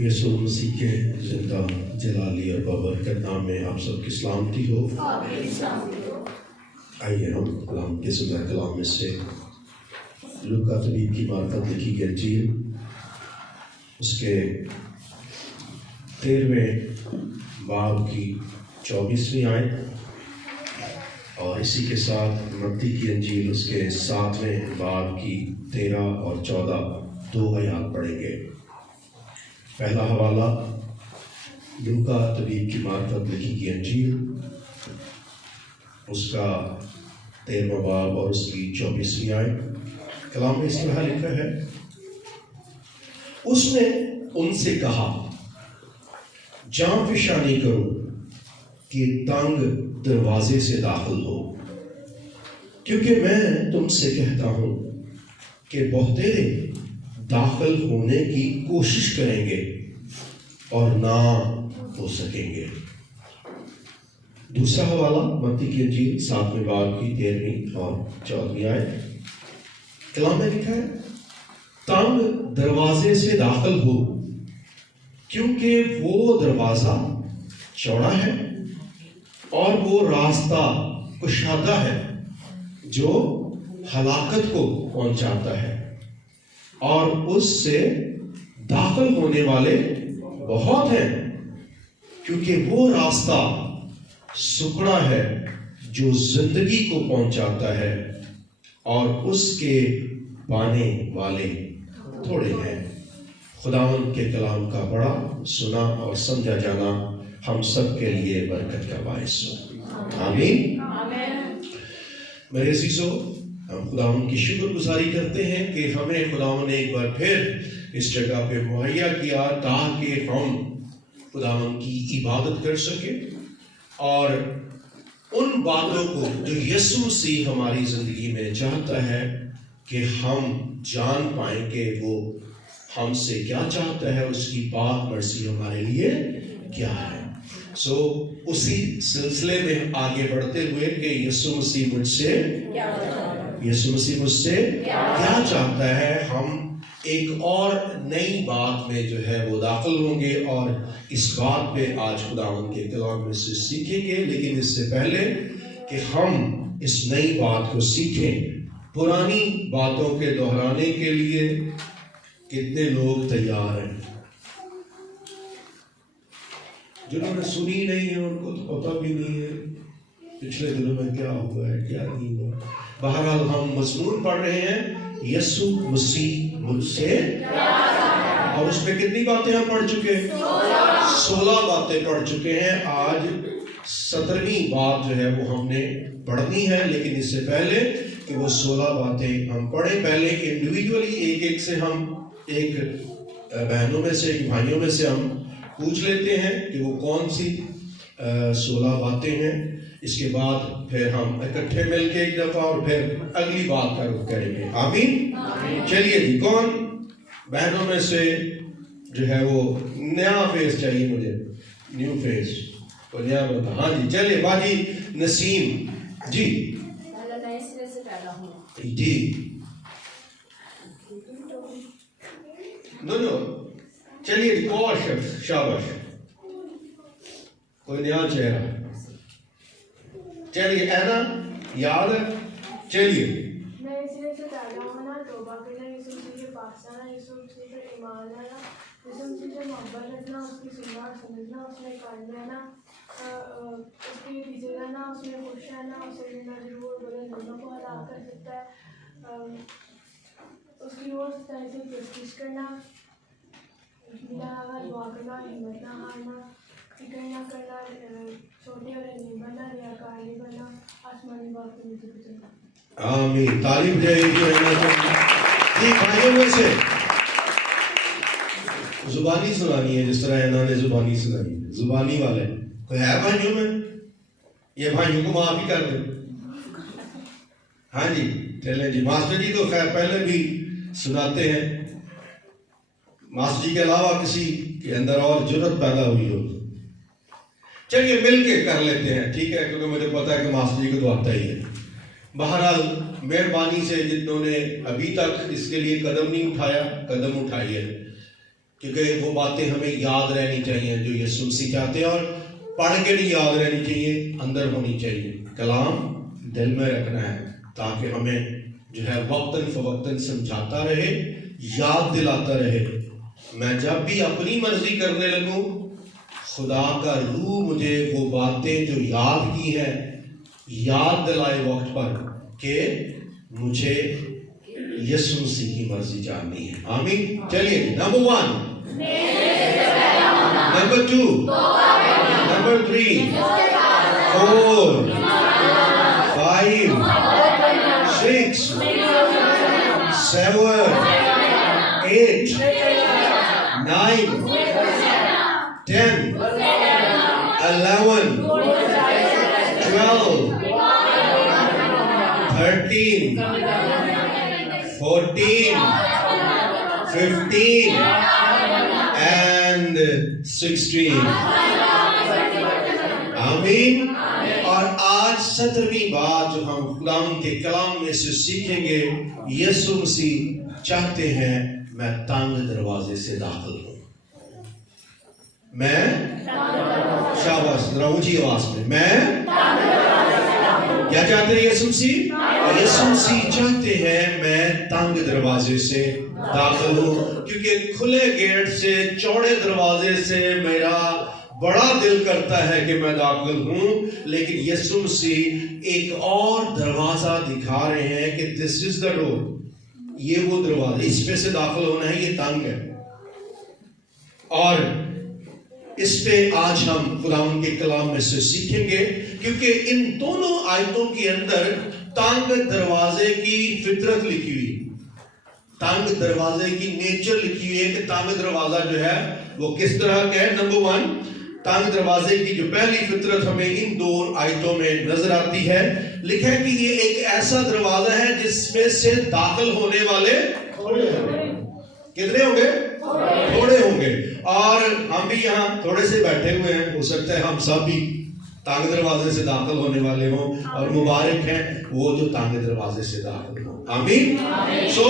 یسوع مسیح کے زندہ جلالی اور بابرکت نام میں آپ سب کی سلامتی ہو۔ آئیے ہم کلام کے زندہ کلام میں سے لوکا طبیب کی معرفت لکھی گئی انجیل اس کے 13ویں باب کی 24ویں آیت اور اسی کے ساتھ متی کی انجیل اس کے 7ویں باب کی 13 اور 14 دو آیات پڑھیں گے۔ پہلا حوالہ لوکا طبیب کی معرفت لکھی کی انجیل اس کا 13واں باب اور اس کی 24ویں آیت۔ کلام میں اس طرح لکھا ہے، اس نے ان سے کہا، جاں فشانی کرو کہ تنگ دروازے سے داخل ہو، کیونکہ میں تم سے کہتا ہوں کہ بہترے داخل ہونے کی کوشش کریں گے اور نہ ہو سکیں گے۔ دوسرا حوالہ متی کی انجیل 7ویں باب کی 13ویں اور 14ویں آیت۔ کلام میں لکھا ہے، تنگ دروازے سے داخل ہو، کیونکہ وہ دروازہ چوڑا ہے اور وہ راستہ کشادہ ہے جو ہلاکت کو پہنچاتا ہے، اور اس سے داخل ہونے والے بہت ہیں، کیونکہ وہ راستہ سکڑا ہے جو زندگی کو پہنچاتا ہے، اور اس کے پانے والے تھوڑے ہیں۔ خداوند کے کلام کا پڑھا، سنا اور سمجھا جانا ہم سب کے لیے برکت کا باعث ہو۔ آمین۔ میرے عزیزو، ہم خداوند کی شکر گزاری کرتے ہیں کہ ہمیں خداوند نے ایک بار پھر اس جگہ پہ مہیا کیا تاکہ ہم خداوند کی عبادت کر سکیں اور ان باتوں کو جو یسوع مسیح ہماری زندگی میں چاہتا ہے کہ ہم جان پائیں کہ وہ ہم سے کیا چاہتا ہے، اس کی پاک مرضی ہمارے لیے کیا ہے۔ اسی سلسلے میں آگے بڑھتے ہوئے کہ یسوع مسیح مجھ سے کیا چاہتا ہے، ہم ایک اور نئی بات میں جو ہے وہ داخل ہوں گے اور اس بات پہ آج خداوند کے کلام میں سے سیکھیں گے۔ لیکن اس سے پہلے کہ ہم اس نئی بات کو سیکھیں، پرانی باتوں کے دہرانے کے لیے کتنے لوگ تیار ہیں؟ جنہوں نے سنی نہیں ہے ان کو تو پتہ بھی نہیں ہے پچھلے دنوں میں کیا ہوا ہے کیا نہیں ہوا۔ بہرحال ہم مضمون پڑھ رہے ہیں یسوع مسیح مجھ سے، اور اس میں کتنی باتیں ہم پڑھ چکے ہیں؟ 16 باتیں پڑھ چکے ہیں۔ آج 17ویں بات جو ہے وہ ہم نے پڑھنی ہے، لیکن اس سے پہلے کہ وہ 16 باتیں ہم پڑھیں، پہلے انڈیویجولی ایک سے ہم ایک بہنوں میں سے ایک بھائیوں میں سے ہم پوچھ لیتے ہیں کہ وہ کون سی 16 باتیں ہیں۔ اس کے بعد پھر ہم اکٹھے مل کے ایک دفعہ اور پھر اگلی بات کا رخ کریں گے۔ آمین۔ چلیے جی، کون بہنوں میں سے جو ہے وہ نیا فیس چاہیے؟ مجھے نیو فیس کو نیا بتا۔ ہاں جی، چلیے باقی نسیم جی جی چلیے جی، اور شخص شاباش، کوئی نیا چہرہ، چلیے اینا یاد ہے، چلیے میں اس لیے سے پیدا ہونا، توبہ کرنا، یسوع مسیح کے پاس آنا، یسوع مسیح پہ ایمان لانا، یسوع مسیح سے محبت رکھنا، اس کی سننا اور سمجھنا، اس میں قائم رہنا، اس کے پیچھے رہنا، اس میں خوش رہنا، اسے لینا جو وہ بڑے لوگوں کو ہلاک کر سکتا ہے، اس کی وہ طرح سے پرستش کرنا، دعا کرنا، ہمت نہ ہارنا، فکر نہ کرنا، چھوٹے والے نہیں بننا، ریاکار نہیں بننا، آسمانی بات کو نیچے پچھلنا۔ آمین۔ تعریف جائے گی جی۔ بھائیوں میں سے زبانی سنانی ہے، جس طرح انہوں نے زبانی سنانی ہے، زبانی والے کوئی ہے بھائیوں میں؟ یہ بھائیوں کو معاف ہی کر دیں۔ ہاں جی چلیں جی، ماسٹر جی تو خیر پہلے بھی سناتے ہیں، ماسٹر جی کے علاوہ کسی کے اندر اور جرت پیدا ہوئی ہو، چلیے مل کے کر لیتے ہیں، ٹھیک ہے، کیونکہ مجھے پتا ہے کہ ماسٹر جی کو تو آتا ہی ہے۔ بہرحال مہربانی سے جنہوں نے ابھی تک اس کے لیے قدم نہیں اٹھایا، قدم اٹھائیے، کیونکہ وہ باتیں ہمیں یاد رہنی چاہیے جو یسوع مسیح چاہتے ہیں، اور پڑھ کے نہیں یاد رہنی چاہیے، اندر ہونی چاہیے۔ کلام دل میں رکھنا ہے تاکہ ہمیں جو ہے وقتاً فوقتاً سمجھاتا رہے، یاد دلاتا رہے۔ میں جب بھی اپنی مرضی کرنے لگوں، خدا کا روح مجھے وہ باتیں جو یاد کی ہیں یاد دلائے وقت پر کہ مجھے یسوع مسیح کی مرضی جاننی ہے۔ آمین۔ چلیے نمبر 1، نمبر 2، نمبر 3، 4، 5، 6، 7، 8، 9، 10، 11، 12، 13، 14، 15 and 16۔ آمین۔ اور آج 17ویں بات جو ہم خداوند کے کلام میں سے سیکھیں گے، یسوع مسیح چاہتے ہیں میں تنگ دروازے سے داخل ہوں۔ میں شاباش، ذرا اونچی آواز میں کیا چاہتے ہیں یسوع مسیح؟ یسوع مسیح چاہتے ہیں میں تنگ دروازے سے داخل ہوں، کیونکہ کھلے گیٹ سے، چوڑے دروازے سے میرا بڑا دل کرتا ہے کہ میں داخل ہوں، لیکن یسوع مسیح ایک اور دروازہ دکھا رہے ہیں کہ دس از دا ڈور، یہ وہ دروازہ، اس پہ سے داخل ہونا ہے، یہ تنگ ہے۔ اور اس پہ آج ہم خداوند کے کلام میں سے سیکھیں گے، کیونکہ ان دونوں آیتوں کے اندر تنگ دروازے کی فطرت لکھی ہوئی، تنگ دروازے کی نیچر لکھی ہوئی ہے کہ تنگ دروازہ جو ہے وہ کس طرح کا ہے۔ نمبر 1، تنگ دروازے کی جو پہلی فطرت ہمیں ان دو آیتوں میں نظر آتی ہے، لکھا ہے کہ یہ ایک ایسا دروازہ ہے جس میں سے داخل ہونے والے کتنے ہوں گے؟ تھوڑے ہوں گے۔ اور ہم بھی یہاں تھوڑے سے بیٹھے ہوئے ہیں، ہو سکتا ہے ہم سب بھی تنگ دروازے سے داخل ہونے والے ہوں، اور مبارک ہیں وہ جو تنگ دروازے سے داخل ہوں۔ آمین۔ سو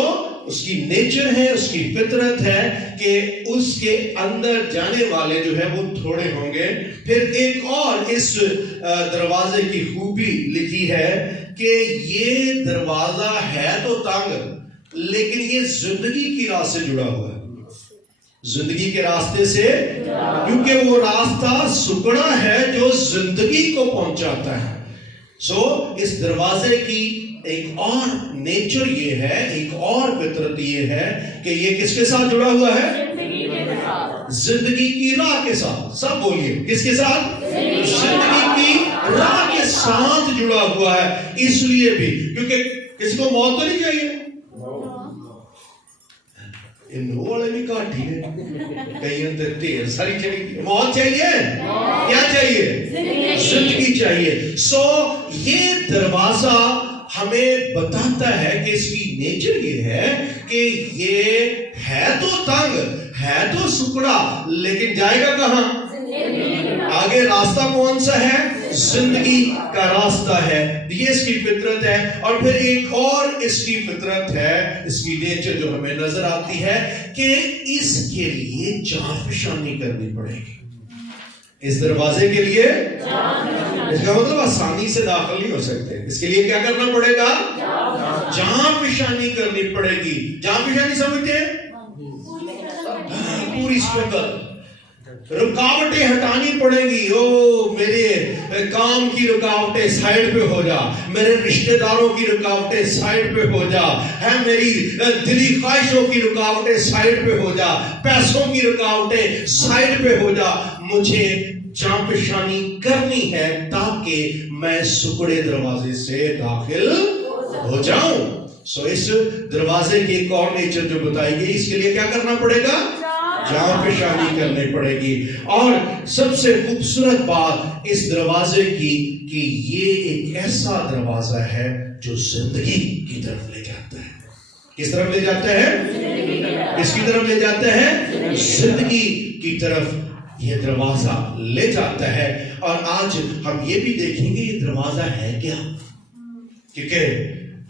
اس کی نیچر ہے، اس کی فطرت ہے کہ اس کے اندر جانے والے جو ہے وہ تھوڑے ہوں گے۔ پھر ایک اور اس دروازے کی خوبی لکھی ہے کہ یہ دروازہ ہے تو تنگ، لیکن یہ زندگی کی راہ سے جڑا ہوا ہے، زندگی کے راستے سے، کیونکہ وہ راستہ سکڑا ہے جو زندگی کو پہنچاتا ہے۔ سو اس دروازے کی ایک اور نیچر یہ ہے، ایک اور فطرت یہ ہے کہ یہ کس کے ساتھ جڑا ہوا ہے؟ زندگی کی راہ کے ساتھ۔ سب بولیے، کس کے ساتھ؟ زندگی کی راہ کے ساتھ جڑا ہوا ہے۔ اس لیے بھی کیونکہ کسی کو موت تو نہیں چاہیے، نو والے بھی کاٹ ہی ہے، کہیں اندر ڈھیر ساری چاہیے، موت چاہیے، کیا چاہیے؟ زندگی چاہیے۔ سو یہ دروازہ ہمیں بتاتا ہے کہ اس کی نیچر یہ ہے کہ یہ ہے تو تنگ، ہے تو سکڑا، لیکن جائے گا کہاں؟ آگے راستہ کون سا ہے؟ زندگی کا راستہ ہے۔ یہ اس کی فطرت ہے۔ اور پھر ایک اور اس کی فطرت ہے، اس کی نیچر جو ہمیں نظر آتی ہے کہ اس کے لیے جان فشانی کرنی پڑے گی۔ اس دروازے کے لیے اس کا مطلب آسانی سے داخل نہیں ہو سکتے، اس کے لیے کیا کرنا پڑے گا؟ جان فشانی کرنی پڑے گی۔ جان فشانی سمجھتے ہیں؟ پوری اسٹرگل، رکاوٹیں ہٹانی پڑیں گی۔ او میرے کام کی رکاوٹیں سائیڈ پہ ہو جا، میرے رشتہ داروں کی رکاوٹیں سائیڈ پہ ہو جا، ہے میری دلی خواہشوں کی رکاوٹیں سائیڈ پہ ہو جا، پیسوں کی رکاوٹیں سائیڈ پہ ہو جا۔ مجھے جان فشانی کرنی ہے تاکہ میں سکڑے دروازے سے داخل ہو جاؤں۔ سو اس دروازے کی ایک اور نیچر جو بتائی گئی، اس کے لیے کیا کرنا پڑے گا؟ جان فشانی کرنی پڑے گی۔ اور سب سے خوبصورت بات اس دروازے کی کہ یہ ایک ایسا دروازہ ہے جو زندگی کی طرف لے جاتا ہے۔ کس طرف لے جاتا ہے؟ کس کی طرف لے جاتا ہے؟ زندگی کی طرف یہ دروازہ لے جاتا ہے۔ اور آج ہم یہ بھی دیکھیں گے یہ دروازہ ہے کیا، کیونکہ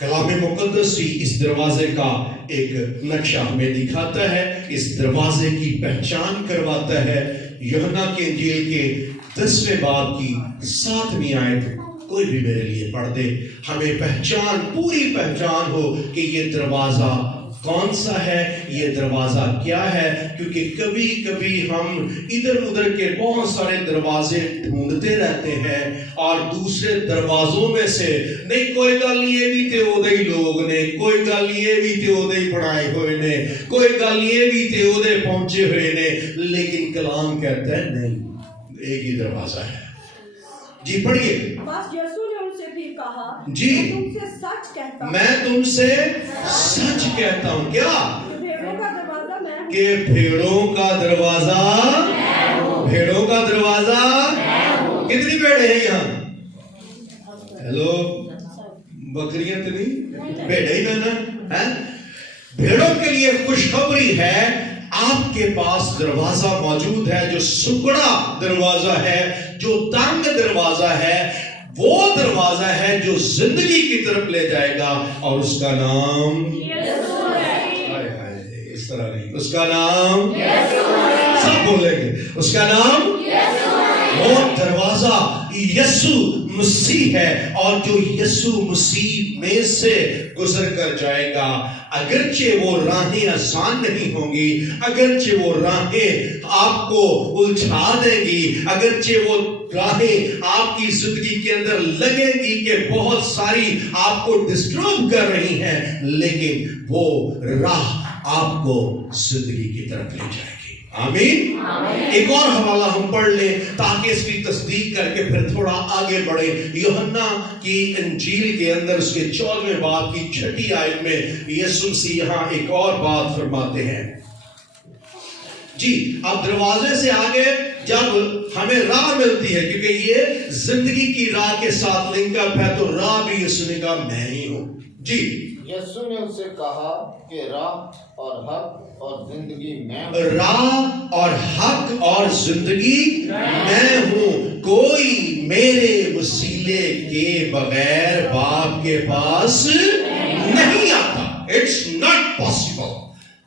کلام مقدس ہی اس دروازے کا ایک نقشہ ہمیں دکھاتا ہے, اس دروازے کی پہچان کرواتا ہے. یوحنا کی انجیل کے 10ویں باب کی 7ویں آیت کوئی بھی میرے لیے پڑھ دے. ہمیں پہچان, پوری پہچان ہو کہ یہ دروازہ کون سا ہے, یہ دروازہ کیا ہے. کیونکہ کبھی کبھی ہم ادھر ادھر کے بہت سارے دروازے ڈھونڈتے رہتے ہیں اور دوسرے دروازوں میں سے نہیں, کوئی گل یہ بھی تے اودے ہی لوگ نے, کوئی گل یہ بھی تے اودے ہی پڑھائے ہوئے نے, کوئی گل یہ بھی تے اودے پہنچے ہوئے نے. لیکن کلام کہتا ہے نہیں, ایک ہی دروازہ ہے. جی پڑھیے. بس یسوع نے ان سے بھی کہا, جی میں تم سے سچ کہتا ہوں, میں تم سے سچ کہتا ہوں. کیا؟ کہ بھیڑوں کا دروازہ میں ہوں. کہ بھیڑوں کا دروازہ, بھیڑوں کا دروازہ. کتنی بھیڑیں ہیں یہاں؟ ہیلو, بکریاں تو نہیں, بھیڑیں ہی نا. بھیڑوں کے لیے خوشخبری ہے, آپ کے پاس دروازہ موجود ہے جو سکڑا دروازہ ہے, جو تنگ دروازہ ہے. وہ دروازہ ہے جو زندگی کی طرف لے جائے گا, اور اس کا نام یسوع ہے. اس طرح نہیں, اس کا نام یسوع ہے. سب بولیں گے اس کا نام یسوع ہے. وہ دروازہ یسوع مسیح ہے, اور جو یسوع مسیح میں سے گزر کر جائے گا, اگرچہ وہ راہیں آسان نہیں ہوں گی, اگرچہ وہ راہیں آپ کو الجھا دیں گی, اگرچہ وہ راہیں آپ کی زندگی کے اندر لگیں گی کہ بہت ساری آپ کو ڈسٹرب کر رہی ہیں, لیکن وہ راہ آپ کو زندگی کی طرف لے جائے گی. آمین. ایک اور حوالہ ہم پڑھ لیں تاکہ اس کی تصدیق کر کے پھر تھوڑا آگے بڑھیں. یوحنا کی انجیل کے اندر اس کے 14ویں باب کی 6 آیت میں یسوع مسیح یہاں ایک اور بات فرماتے ہیں. جی, اب دروازے سے آگے جب ہمیں راہ ملتی ہے, کیونکہ یہ زندگی کی راہ کے ساتھ لنک اپ ہے, تو راہ بھی یسوع نے کہا میں ہی ہوں. جی, یسوع نے اسے کہا کہ راہ اور حق اور زندگی میں ہوں. راہ اور حق اور زندگی میں ہوں, کوئی میرے وسیلے کے بغیر باپ کے پاس نہیں آتا. It's not possible.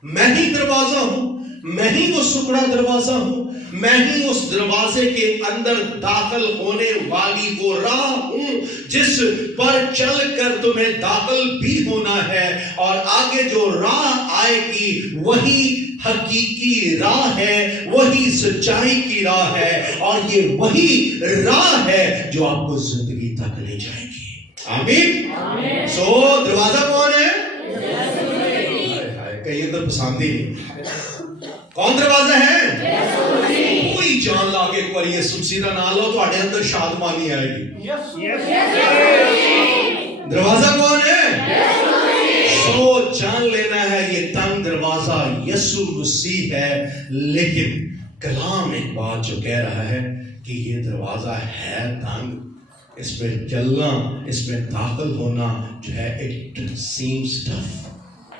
میں ہی دروازہ ہوں, میں ہی وہ سکڑا دروازہ ہوں, میں ہی اس دروازے کے اندر داخل ہونے والی وہ راہ ہوں جس پر چل کر تمہیں داخل بھی ہونا ہے, اور آگے جو راہ آئے گی وہی حقیقی راہ ہے, وہی سچائی کی راہ ہے, اور یہ وہی راہ ہے جو آپ کو زندگی تک لے جائے گی. آمین. سو دروازہ کون ہے؟ کہیں اندر پسند ہی نہیں. کون دروازہ ہے؟ کوئی جان لا کے ایک بار یسوع مسیح کا نام لو, تواڈے اندر شادمانی آئے گی. دروازہ کون ہے؟ سو جان لینا ہے یہ تنگ دروازہ یسوع مسیح ہے. لیکن کلام ایک بات جو کہہ رہا ہے کہ یہ دروازہ ہے تنگ, اس پہ چلنا, اس میں داخل ہونا جو ہے اٹ سیمز ٹف,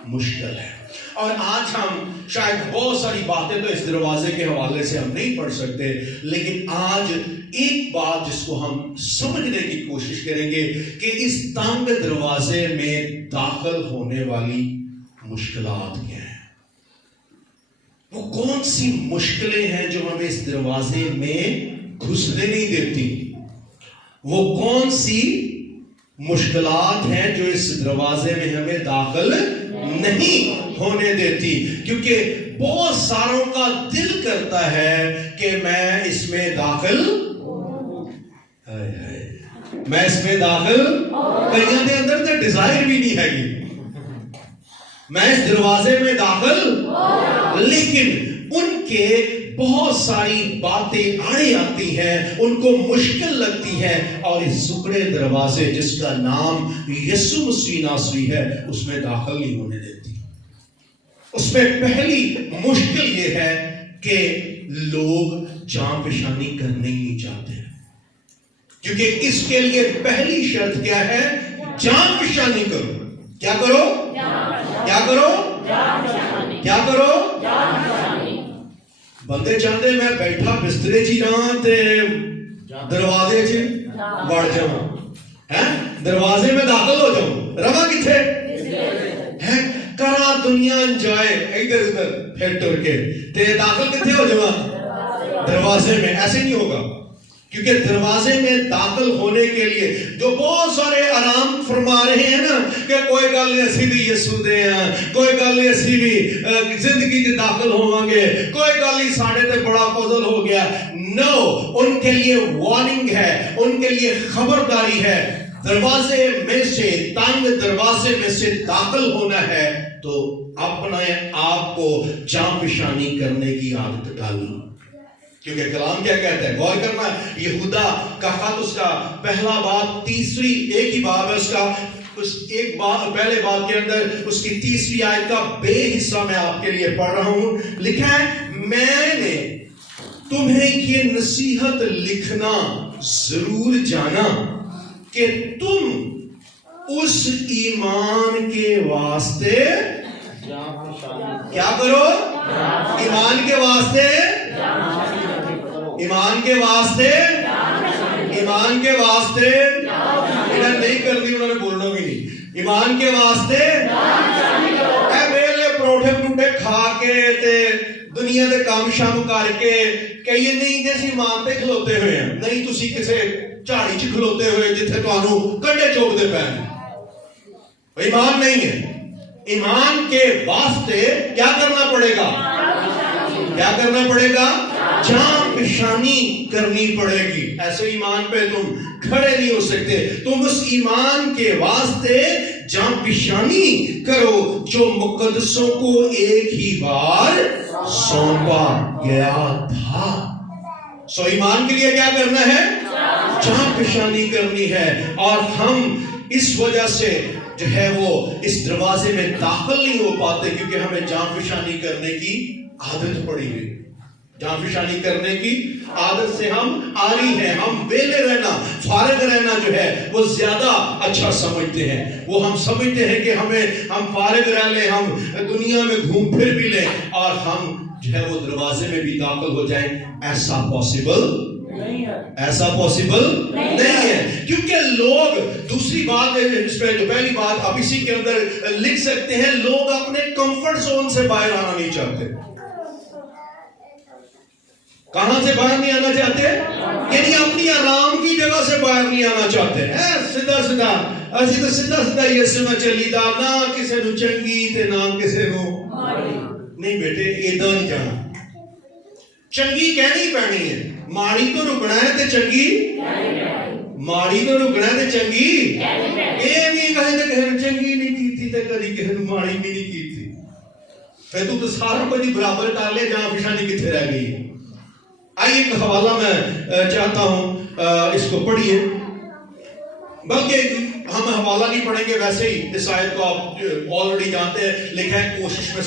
مشکل ہے. اور آج ہم شاید بہت ساری باتیں تو اس دروازے کے حوالے سے ہم نہیں پڑھ سکتے, لیکن آج ایک بات جس کو ہم سمجھنے کی کوشش کریں گے کہ اس تنگ دروازے میں داخل ہونے والی مشکلات کیا ہیں. وہ کون سی مشکلیں ہیں جو ہمیں اس دروازے میں گھسنے نہیں دیتی, وہ کون سی مشکلات ہیں جو اس دروازے میں ہمیں داخل نہیں ہونے دیتی. کیونکہ بہت ساروں کا دل کرتا ہے کہ میں اس میں داخل, میں اس میں داخل, کئیوں کے اندر تو ڈیزائر بھی نہیں ہے گی, میں اس دروازے میں داخل, لیکن ان کے بہت ساری باتیں آڑے آتی ہیں, ان کو مشکل لگتی ہے, اور اس سکڑے دروازے جس کا نام یسوع مسیح ناصری ہے اس میں داخل نہیں ہونے دیتی. اس میں پہلی مشکل یہ ہے کہ لوگ جاں پہچانی کرنے ہی نہیں چاہتے, کیونکہ اس کے لیے پہلی شرط کیا ہے؟ جاں پہچانی کرو. کیا کرو؟ کیا کرو؟ کیا کرو؟ بندے چاہتے میں بیٹھا بسترے چی رہا تے دروازے چی بڑھ جاؤں, دروازے میں داخل ہو جاؤں, روا کتھے ہے. کرا دنیا انجوائے ادھر ادھر پھر ٹر کے تے داخل کتنے ہو جاؤ دروازے میں. ایسے نہیں ہوگا, کیونکہ دروازے میں داخل ہونے کے لیے جو بہت سارے آرام فرما رہے ہیں نا کہ کوئی گل نہیں اسی بھی یسوع دے ہیں, کوئی گل نہیں اسی بھی زندگی کے داخل ہوں گے, کوئی گل نہیں ساڑھے تے بڑا فضل ہو گیا. نو, ان کے لیے وارننگ ہے, ان کے لیے خبرداری ہے. دروازے میں سے, تنگ دروازے میں سے داخل ہونا ہے تو اپنے آپ کو جاں پشانی کرنے کی عادت ڈالنی. کیونکہ کلام کیا کہتا ہے, غور کرنا. یہودا کا خط اس کا پہلا باب تیسری, ایک ہی باب ہے اس کا, اس ایک باب پہلے باب کے اندر اس کی تیسری آیت کا بے حصہ میں آپ کے لیے پڑھ رہا ہوں. لکھا ہے, میں نے تمہیں یہ نصیحت لکھنا ضرور جانا کہ تم اس ایمان کے واسطے کیا کرو, ایمان کے واسطے, ایمان کے واسطے, ایمان کے واسطے انہیں نہیں کرنی, انہوں نے بولنا بھی نہیں. ایمان کے واسطے اے ویلے پروٹھے پروٹھے کھا کے تے دنیا دے کام شام کر کے کہیے نہیں کہ اسی ایمان تے کھلوتے ہوئے ہیں. نہیں, تسی کسے جھاڑی چ کھلوتے ہوئے جتھے تانوں کنڈے چوک دے پے. ایمان نہیں ہے. ایمان کے واسطے کیا کرنا پڑے گا, کیا کرنا پڑے گا, جاں پشانی کرنی پڑے گی. ایسے ایمان پہ تم کھڑے نہیں ہو سکتے. تم اس ایمان کے واسطے جاں پشانی کرو جو مقدسوں کو ایک ہی بار سونپا گیا تھا. سو ایمان کے لیے کیا کرنا ہے, جاں پشانی کرنی ہے. اور ہم اس وجہ سے جو ہے وہ اس دروازے میں داخل نہیں ہو پاتے کیونکہ ہمیں جاں پشانی کرنے کی عادت پڑی ہے. جاں پشانی کرنے کی عادت سے ہم آری ہیں. ہم ویلے رہنا, فارغ رہنا جو ہے وہ زیادہ اچھا سمجھتے ہیں. وہ ہم سمجھتے ہیں کہ ہم فارغ رہ لیں, ہم دنیا میں گھوم پھر بھی لیں اور ہم جو ہے وہ دروازے میں بھی داخل ہو جائیں. ایسا پاسبل نہیں ہے, ایسا پاسبل نہیں ہے. کیونکہ لوگ, دوسری بات اس پہ جو پہلی بات آپ اسی کے اندر لکھ سکتے ہیں, لوگ اپنے کمفرٹ زون سے باہر آنا نہیں چاہتے. کہاں سے باہر نہیں آنا چاہتے, یعنی اپنی آرام کی جگہ سے باہر نہیں آنا چاہتے. سیدھا سیدھا اسی تو سیدھا سیدھا یسوع نہ چلی دا, نہ کسے نو چنگی تے نہ کسے نو نہیں. بیٹے ایداں نہیں جانا. چنگی کہنی پینی ہے, ماڑی تو رکنا ہے تے چنگی, ماڑی تو رکنا ہے تے چنگی. اے نہیں کہے تے کہے چنگی نہیں کیتی تے کدی کہے نو ماڑی بھی نہیں کیتی. پھر تو سارا کچھ برابر کر لے, جہاں پشانی کتنے رہ گئی. آئیے ایک حوالہ میں چاہتا ہوں اس کو پڑھیے, بلکہ ہم حوالہ نہیں پڑھیں گے, ویسے ہی اس آیت کو آپ آلریڈی جانتے ہیں. لکھا ہے کوشش میں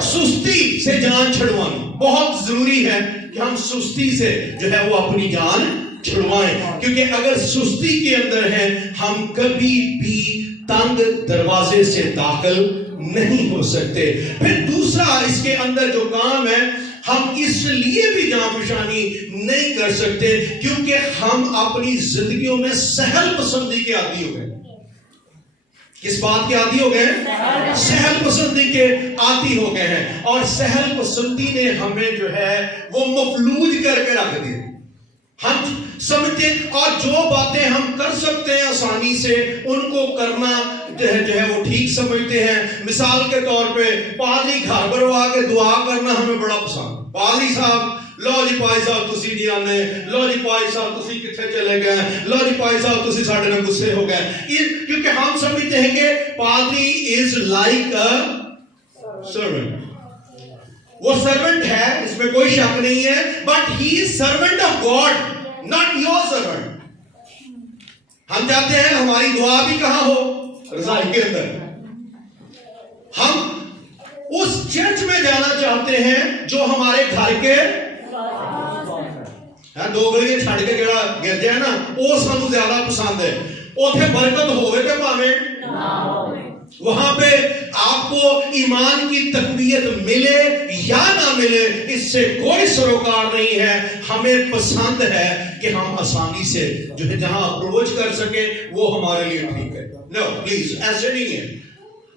سستی سے جان چھڑوانی. بہت ضروری ہے کہ ہم سستی سے جو ہے وہ اپنی جان چھڑوائیں, کیونکہ اگر سستی کے اندر ہیں ہم کبھی بھی تنگ دروازے سے داخل نہیں ہو سکتے. پھر دوسرا اس کے اندر جو کام ہے, ہم اس لیے بھی جاں پشانی نہیں کر سکتے کیونکہ ہم اپنی زندگیوں میں سہل پسندی کے عادی ہو گئے. کس بات کے عادی ہو گئے ہیں, سہل پسندی کے عادی ہو گئے ہیں. اور سہل پسندی نے ہمیں جو ہے وہ مفلوج کر کے رکھ دیا. ہم سمجھتے اور جو باتیں ہم کر سکتے ہیں آسانی سے ان کو کرنا جو ہے وہ ٹھیک سمجھتے ہیں. مثال کے طور پہ پادری گھر پر آ کے دعا کرنا ہمیں بڑا پسند. پادری صاحب, لو جی پائی صاحب تسی نہیں آنے, لو جی پائی صاحب تسی کتنے چلے گئے, لو جی پائی صاحب تسی ساڑھے میں غصے ہو گئے. کیونکہ ہم سمجھتے ہیں کہ پادری از لائک اے سرونٹ. وہ سرونٹ ہے, اس میں کوئی شک نہیں ہے, but he is servant of God, not your servant. ہم چاہتے ہیں ہماری دعا بھی کہاں ہو, رضائی کے اندر. ہم اس چرچ میں جانا چاہتے ہیں جو ہمارے گھر کے دو گلیاں چھڑ کے جڑا گرجا ہے نا, وہ سانو زیادہ پسند ہے. اوتھے برکت ہوئے تے پاویں نہ ہوئے, وہاں پہ آپ کو ایمان کی تقویت ملے یا نہ ملے اس سے کوئی سروکار نہیں ہے. ہمیں پسند ہے کہ ہم آسانی سے جو ہے جہاں اپروچ کر سکیں وہ ہمارے لیے ٹھیک ہے. نو پلیز, ایسے نہیں ہے.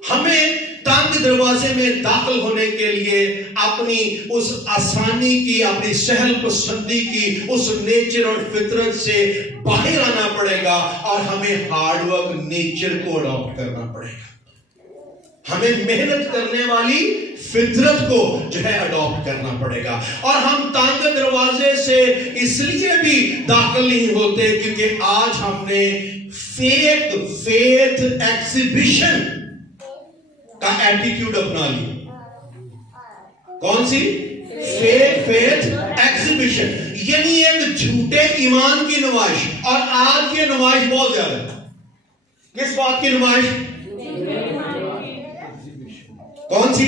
ہمیں تنگ دروازے میں داخل ہونے کے لیے اپنی اس آسانی کی، اپنی سہل پسندی کی اس نیچر اور فطرت سے باہر آنا پڑے گا، اور ہمیں ہارڈ ورک نیچر کو اڈاپٹ کرنا پڑے گا. ہمیں محنت کرنے والی فطرت کو جو ہے اڈاپٹ کرنا پڑے گا. اور ہم تنگ دروازے سے اس لیے بھی داخل نہیں ہوتے کیونکہ آج ہم نے فیک فیتھ ایکزیبیشن کا ایٹیٹیوڈ اپنا لیا. کون سی؟ فیک فیتھ ایکزیبیشن، یعنی ایک جھوٹے ایمان کی نمائش. اور آج یہ نمائش بہت زیادہ ہے. کس بات کی نمائش؟ کون سی؟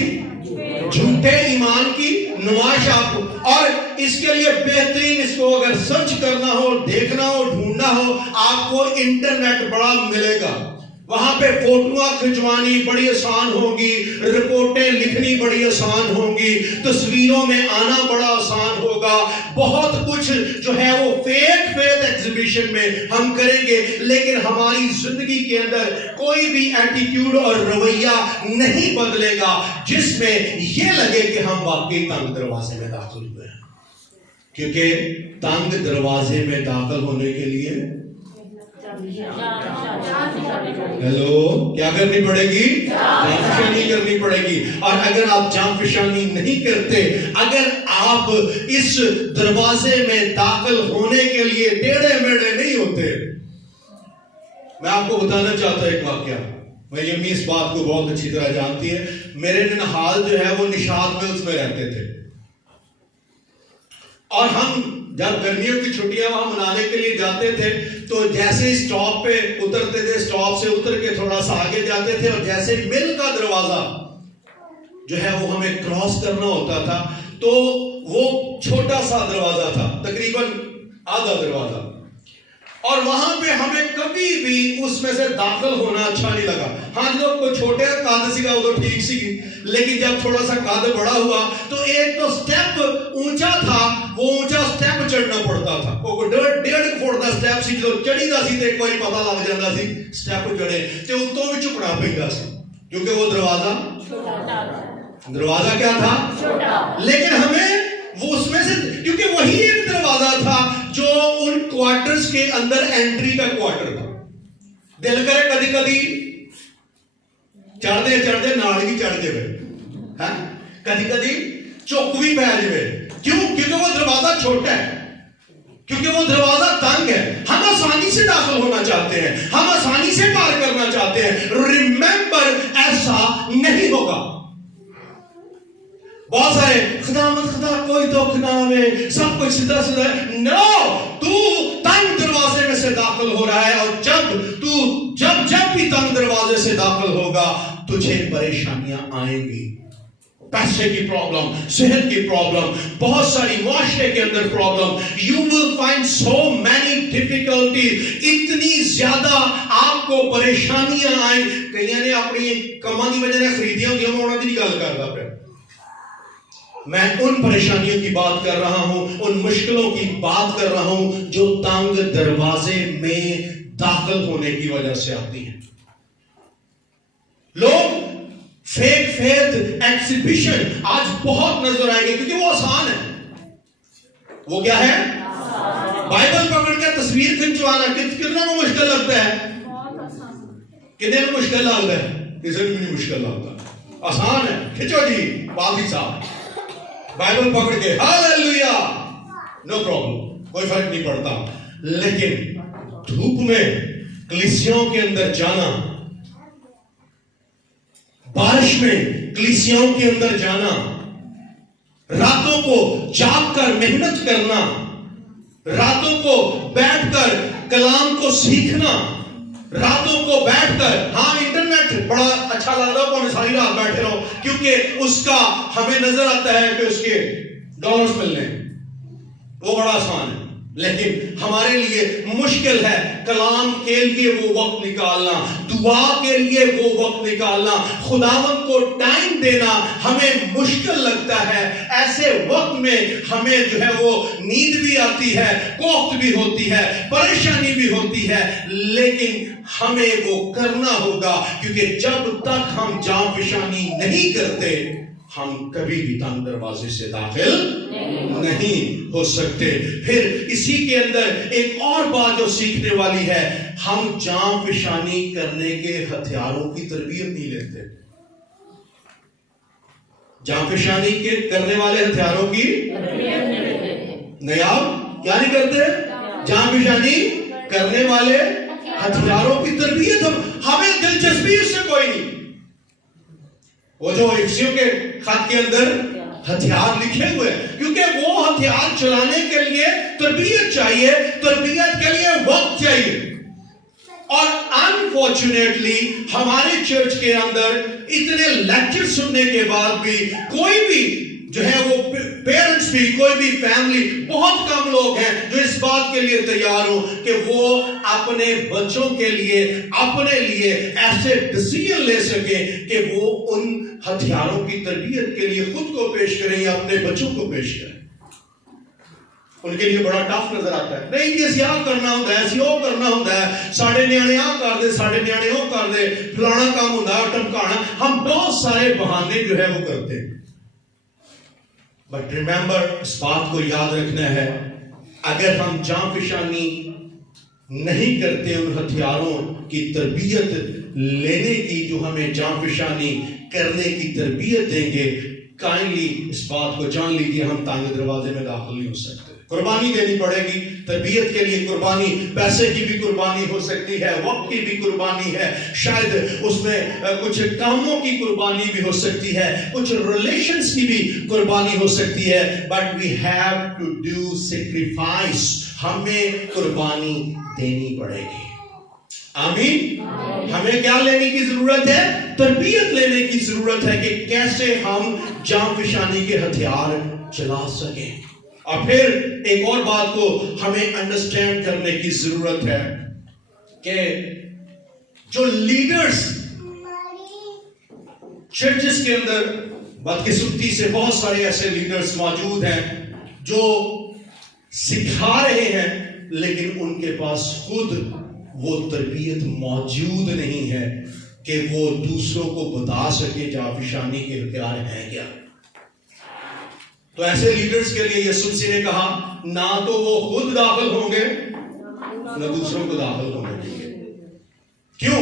جھوٹے ایمان کی نمائش. آپ کو، اور اس کے لیے بہترین، اس کو اگر سرچ کرنا ہو، دیکھنا ہو، ڈھونڈنا ہو، آپ کو انٹرنیٹ بڑا ملے گا. وہاں پہ فوٹوਆਂ کھنچوانی بڑی آسان ہوگی، رپورٹیں لکھنی بڑی آسان ہوں گی، تصویروں میں آنا بڑا آسان ہوگا. بہت کچھ جو ہے وہ فیک فیتھ ایگزیبیشن میں ہم کریں گے، لیکن ہماری زندگی کے اندر کوئی بھی ایٹیٹیوڈ اور رویہ نہیں بدلے گا جس میں یہ لگے کہ ہم واقعی تنگ دروازے میں داخل ہوئے ہیں. کیونکہ تنگ دروازے میں داخل ہونے کے لیے ہیلو کیا کرنی پڑے گی؟ جان فشانی کرنی پڑے گی. اور اگر آپ جان فشانی نہیں کرتے، اگر آپ اس دروازے میں داخل ہونے کے لیے ٹیڑھے میڑھے نہیں ہوتے. میں آپ کو بتانا چاہتا ہوں ایک واقعہ. میری امی اس بات کو بہت اچھی طرح جانتی ہے. میرے ننہال جو ہے وہ نشاط ملز میں رہتے تھے، اور ہم جب گرمیوں کی چھٹیاں وہاں منانے کے لیے جاتے تھے تو جیسے اسٹاپ پہ اترتے تھے، اسٹاپ سے اتر کے تھوڑا سا آگے جاتے تھے، اور جیسے مل کا دروازہ جو ہے وہ ہمیں کراس کرنا ہوتا تھا، تو وہ چھوٹا سا دروازہ تھا، تقریباً آدھا دروازہ، اور وہاں پہ ہمیں کبھی بھی اس میں سے داخل ہونا اچھا نہیں لگا. ہاں جو کوئی چھوٹے قد سی گا وہ تو ٹھیک سی، لیکن جب تھوڑا سا قد بڑا ہوا تو ایک تو سٹیپ اونچا تھا، وہ اونچا سٹیپ چڑھنا پڑتا تھا. وہ 1.5 فٹ دا سٹیپ سی، جو چڑھی دا سی تے ایک باری پتہ لگ جاتا سی سٹیپ چڑھے تے اتوں بھی جھکنا پیندا سی، کیونکہ وہ دروازہ کیا تھا؟ چھوٹا. لیکن ہمیں وہ اس میں سے، کیونکہ وہی ایک دروازہ تھا جو ان کوارٹرز کے اندر انٹری کا کوارٹر تھا. دل کرے کدی کدی چڑھتے چڑھتے نال بھی چڑھ جائے، ہاں کدی کدی چک بھی پی جائے. کیوں؟ کیونکہ وہ دروازہ چھوٹا ہے، کیونکہ وہ دروازہ تنگ ہے. ہم آسانی سے داخل ہونا چاہتے ہیں، ہم آسانی سے پار کرنا چاہتے ہیں. ریممبر ایسا نہیں ہوگا. بہت سارے خدا کوئی دکھ نہ آئے، سب کچھ سیدھا سیدھا. نو، تو تنگ دروازے میں سے داخل ہو رہا ہے، اور جب بھی تنگ دروازے سے داخل ہوگا تجھے پریشانیاں آئیں گی. پیسے کی پرابلم، صحت کی پرابلم، بہت ساری معاشرے کے اندر problem. You will find so many difficulties. اتنی زیادہ آپ کو پریشانیاں آئیں. کئیاں نے اپنی کماں دی وجہ نے خریدیاں ہوندیاں، میں انہاں دی گل کردا پیا. میں ان پریشانیوں کی بات کر رہا ہوں، ان مشکلوں کی بات کر رہا ہوں جو تنگ دروازے میں داخل ہونے کی وجہ سے آتی ہیں. لوگ فیک فیتھ ایکزیبیشن آج بہت نظر آئیں گے کیونکہ وہ آسان ہے. وہ کیا ہے؟ بائبل پکڑ کے تصویر کھنچوانا کتنا کو مشکل لگتا ہے؟ کتنے کو مشکل لگتا ہے؟ کسی کو نہیں مشکل لگتا، آسان ہے. کھچو جی پادری صاحب بائبل پکڑ کے ہاللیلویا، نو پرابلم، کوئی فرق نہیں پڑتا. لیکن دھوپ میں کلیسیوں کے اندر جانا، بارش میں کلیسیوں کے اندر جانا، راتوں کو جاگ کر محنت کرنا، راتوں کو بیٹھ کر کلام کو سیکھنا، راتوں کو بیٹھ کر، ہاں انٹرنیٹ بڑا اچھا لگتا ہے کہ ساری رات بیٹھے رہو کیونکہ اس کا ہمیں نظر آتا ہے کہ اس کے ڈالرز ملنے، وہ بڑا آسان ہے. لیکن ہمارے لیے مشکل ہے کلام کے لیے وہ وقت نکالنا، دعا کے لیے وہ وقت نکالنا، خداوند کو ٹائم دینا ہمیں مشکل لگتا ہے۔ ایسے وقت میں ہمیں جو ہے وہ نیند بھی آتی ہے، کوفت بھی ہوتی ہے، پریشانی بھی ہوتی ہے، لیکن ہمیں وہ کرنا ہوگا، کیونکہ جب تک ہم جاں فشانی نہیں کرتے ہم کبھی بھی تنگ دروازے سے داخل نہیں ہو سکتے۔ پھر اسی کے اندر ایک اور بات جو سیکھنے والی ہے، ہم جاں فشانی کرنے کے ہتھیاروں کی تربیت نہیں لیتے۔ جاں فشانی کے کرنے والے ہتھیاروں کی نیاب کیا نہیں کرتے؟ جاں فشانی کرنے والے ہتھیاروں کی تربیت ہمیں دلچسپی اس سے کوئی نہیں۔ وہ جو افسیوں کے خط کے اندر ہتھیار لکھے ہوئے، کیونکہ وہ ہتھیار چلانے کے لیے تربیت چاہیے، تربیت کے لیے وقت چاہیے۔ اور انفارچونیٹلی ہمارے چرچ کے اندر اتنے لیکچر سننے کے بعد بھی کوئی بھی جو ہے وہ پیرنٹس بھی، کوئی بھی فیملی، بہت کم لوگ ہیں جو اس بات کے لیے تیار ہو کہ وہ اپنے بچوں کے لیے، اپنے لیے ایسے ڈیسیژن لے سکیں کہ وہ ان ہتھیاروں کی تربیت کے لیے خود کو پیش کریں یا اپنے بچوں کو پیش کریں۔ ان کے لیے بڑا ٹف نظر آتا ہے، نہیں جیسے آ کرنا ہوتا ہے، ایسی وہ کرنا ہوتا ہے، ساڑھے نیانے آ کر دے، ساڑھے نیانے وہ کر دے، فلانا کام ہوتا ہے، ٹمکانا، ہم بہت سارے بہانے جو ہے وہ کرتے ہیں۔ بٹ ریممبر، اس بات کو یاد رکھنا ہے، اگر ہم جاں فشانی نہیں کرتے ان ہتھیاروں کی تربیت لینے کی جو ہمیں جاں فشانی کرنے کی تربیت دیں گے، کائنڈلی اس بات کو جان لیجیے ہم تانگے دروازے میں داخل نہیں ہو سکتے۔ قربانی دینی پڑے گی تربیت کے لیے، قربانی پیسے کی بھی قربانی ہو سکتی ہے، وقت کی بھی قربانی ہے، شاید اس میں کچھ کاموں کی قربانی بھی ہو سکتی ہے، کچھ ریلیشنز کی بھی قربانی ہو سکتی ہے، but we have to do sacrifice, ہمیں قربانی دینی پڑے گی۔ آمین۔ ہمیں کیا لینے کی ضرورت ہے؟ تربیت لینے کی ضرورت ہے کہ کیسے ہم جاں فشانی کے ہتھیار چلا سکیں۔ اور پھر ایک اور بات کو ہمیں انڈرسٹینڈ کرنے کی ضرورت ہے کہ جو لیڈرز چرچز کے اندر، بدقسمتی سے بہت سارے ایسے لیڈرز موجود ہیں جو سکھا رہے ہیں لیکن ان کے پاس خود وہ تربیت موجود نہیں ہے کہ وہ دوسروں کو بتا سکے جاں فشانی کے ہتھیار ہیں کیا۔ تو ایسے لیڈرز کے لیے یسوع مسیح نے کہا نہ تو وہ خود داخل ہوں گے نہ دوسروں کو داخل ہونے دیں گے۔ کیوں؟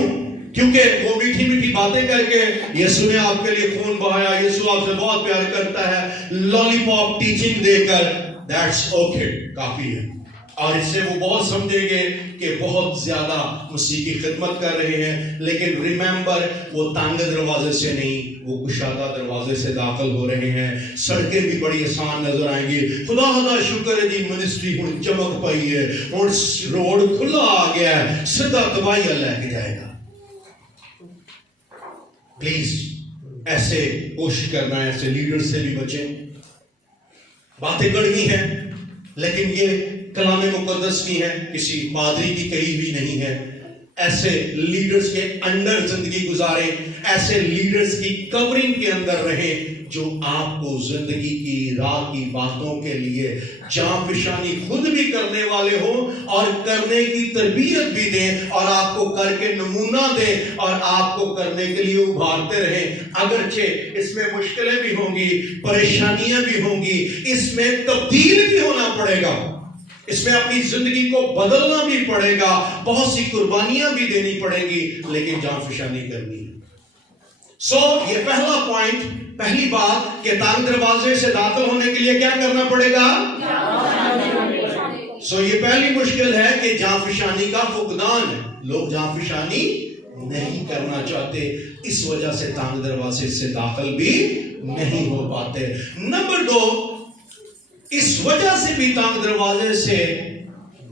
کیونکہ وہ میٹھی میٹھی باتیں کر کے یسوع نے آپ کے لیے خون بہایا، یسوع آپ سے بہت پیار کرتا ہے، لالی پاپ ٹیچنگ دے کر دیٹس اوکے، کافی ہے، اور اس سے وہ بہت سمجھیں گے کہ بہت زیادہ مسیح کی خدمت کر رہے ہیں، لیکن ریممبر وہ تانگے دروازے سے نہیں، وہ کشادہ دروازے سے داخل ہو رہے ہیں۔ سڑکیں بھی بڑی آسان نظر آئیں گی، خدا خدا شکر ہے جی منسٹری ہوں چمک پئی ہے، ہوں روڈ کھلا آ گیا ہے، سیدھا دبائی لے کے جائے گا۔ پلیز ایسے کوشش کرنا ہے، ایسے لیڈر سے بھی بچیں۔ باتیں کڑوی ہیں لیکن یہ کلام مقدس کی ہے، کسی پادری کی کہی ہوئی نہیں ہے۔ ایسے لیڈرز کے انڈر زندگی گزاریں، ایسے لیڈرز کی کورنگ کے اندر رہیں جو آپ کو زندگی کی راہ کی باتوں کے لیے جاں فشانی خود بھی کرنے والے ہوں اور کرنے کی تربیت بھی دیں اور آپ کو کر کے نمونہ دیں اور آپ کو کرنے کے لیے ابھارتے رہیں۔ اگرچہ اس میں مشکلیں بھی ہوں گی، پریشانیاں بھی ہوں گی، اس میں تبدیل بھی ہونا پڑے گا، اس میں اپنی زندگی کو بدلنا بھی پڑے گا، بہت سی قربانیاں بھی دینی پڑیں گی، لیکن جاں فشانی کرنی ہے۔ یہ پہلا پوائنٹ، پہلی بات کہ تانگ دروازے سے داخل ہونے کے لیے کیا کرنا پڑے گا؟ یہ پہلی مشکل ہے کہ جاں فشانی کا فقدان ہے، لوگ جاں فشانی نہیں کرنا چاہتے، اس وجہ سے تانگ دروازے سے داخل بھی نہیں ہو پاتے۔ نمبر 2، اس وجہ سے بھی تانگ دروازے سے